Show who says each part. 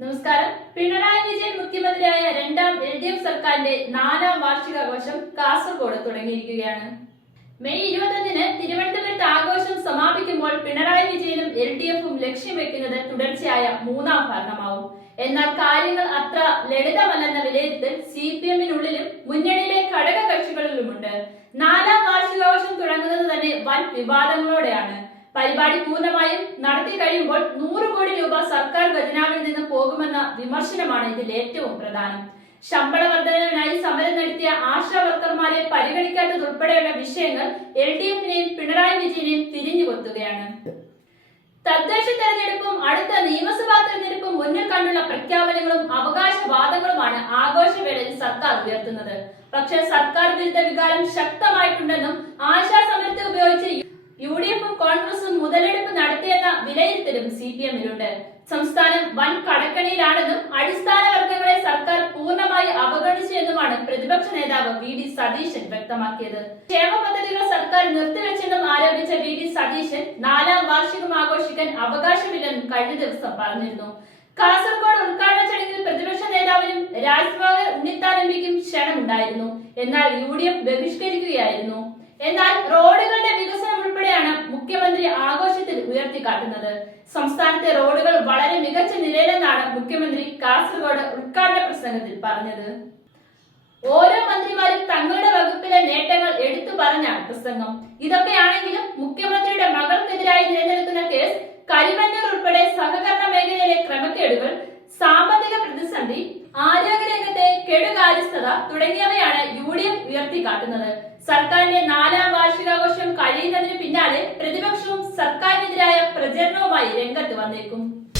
Speaker 1: നമസ്കാരം. പിണറായി വിജയൻ മുഖ്യമന്ത്രിയായ രണ്ടാം എൽ ഡി എഫ് സർക്കാരിന്റെ നാലാം വാർഷികാഘോഷം കാസർഗോഡ് തുടങ്ങിയിരിക്കുകയാണ്. മെയ് ഇരുപത്തൊന്നിന് തിരുവനന്തപുരത്ത് ആഘോഷം സമാപിക്കുമ്പോൾ പിണറായി വിജയനും എൽ ഡി എഫും ലക്ഷ്യം വെക്കുന്നത് തുടർച്ചയായ മൂന്നാം ഭരണമാവും. എന്നാൽ കാര്യങ്ങൾ അത്ര ലളിതമല്ലെന്ന വിലയിരുത്തൽ സി പി എമ്മിനുള്ളിലും മുന്നണിയിലെ ഘടക കക്ഷികളിലുമുണ്ട് നാലാം വാർഷികാഘോഷം തുടങ്ങുന്നത് തന്നെ വൻ വിവാദങ്ങളോടെയാണ്. പരിപാടി പൂർണമായും നടത്തി കഴിയുമ്പോൾ നൂറ് കോടി രൂപ സർക്കാർ ഖജനാവിൽ നിന്ന് പോകുമെന്ന വിമർശനമാണ് ഇതിൽ ഏറ്റവും പ്രധാനം. ശമ്പള വർധനവിനായി സമരം നടത്തിയ ആശാ വർക്കർമാരെ പരിഗണിക്കാത്തതുൾപ്പെടെയുള്ള വിഷയങ്ങൾ എൽ ഡി എഫിനെയും പിണറായി വിജയനെയും തിരിഞ്ഞുകൊത്തുകയാണ് തദ്ദേശ തെരഞ്ഞെടുപ്പും അടുത്ത നിയമസഭാ തെരഞ്ഞെടുപ്പും മുന്നിൽ കണ്ടുള്ള പ്രഖ്യാപനങ്ങളും അവകാശവാദങ്ങളുമാണ് ആഘോഷവേളയിൽ സർക്കാർ ഉയർത്തുന്നത്. പക്ഷേ സർക്കാർ വിരുദ്ധ വികാരം ശക്തമായിട്ടുണ്ടെന്നും ആശാ സമരത്തെ ഉപയോഗിച്ച് യു ഡി എഫും കോൺഗ്രസും മുതലെടുപ്പ് നടത്തിയെന്ന വിലയിരുത്തലും സി പി എമ്മിലുണ്ട് സംസ്ഥാനം വൻ കടക്കണിയിലാണെന്നും അടിസ്ഥാന വർഗങ്ങളെ സർക്കാർ പൂർണമായി അവഗണിച്ചു എന്നുമാണ് പ്രതിപക്ഷ നേതാവ് വി ഡി സതീശൻ വ്യക്തമാക്കിയത്. ക്ഷേമ പദ്ധതികൾ സർക്കാർ നിർത്തിവെച്ചെന്നും ആരോപിച്ച വി ഡി സതീശൻ നാലാം വാർഷികം ആഘോഷിക്കാൻ അവകാശമില്ലെന്നും കഴിഞ്ഞ ദിവസം പറഞ്ഞിരുന്നു. കാസർഗോഡ് ഉദ്ഘാടന ചടങ്ങിൽ പ്രതിപക്ഷ നേതാവിനും രാജ്ഭവൻ ഉണ്ണിത്താനമ്പിക്കും ക്ഷണമുണ്ടായിരുന്നു. എന്നാൽ യു ഡി എഫ് ബഹിഷ്കരിക്കുകയായിരുന്നു. എന്നാൽ റോഡുകളുടെ വികസനം ഉയർത്തിക്കാട്ടുന്നത് സംസ്ഥാനത്തെ റോഡുകൾ വളരെ മികച്ച നിലയിലെന്നാണ് മുഖ്യമന്ത്രി കാസർഗോഡ് ഉദ്ഘാടന പ്രസംഗത്തിൽ പറഞ്ഞത്. ഓരോ മന്ത്രിമാരും തങ്ങളുടെ വകുപ്പിലെ നേട്ടങ്ങൾ എടുത്തു പറഞ്ഞാണ് പ്രസംഗം. ഇതൊക്കെയാണെങ്കിലും മുഖ്യമന്ത്രിയുടെ മകൾക്കെതിരായി നിലനിൽക്കുന്ന കേസ് കരിമന്നൂർ ഉൾപ്പെടെ സഹകരണ മേഖലയിലെ ക്രമക്കേടുകൾ സാമ്പത്തിക പ്രതിസന്ധി ആരോഗ്യരംഗത്തെ കെടുകാര്യസ്ഥത തുടങ്ങിയവയാണ് യു ഡി എഫ് ഉയർത്തിക്കാട്ടുന്നത് സർക്കാരിന്റെ നാലാം alaikum.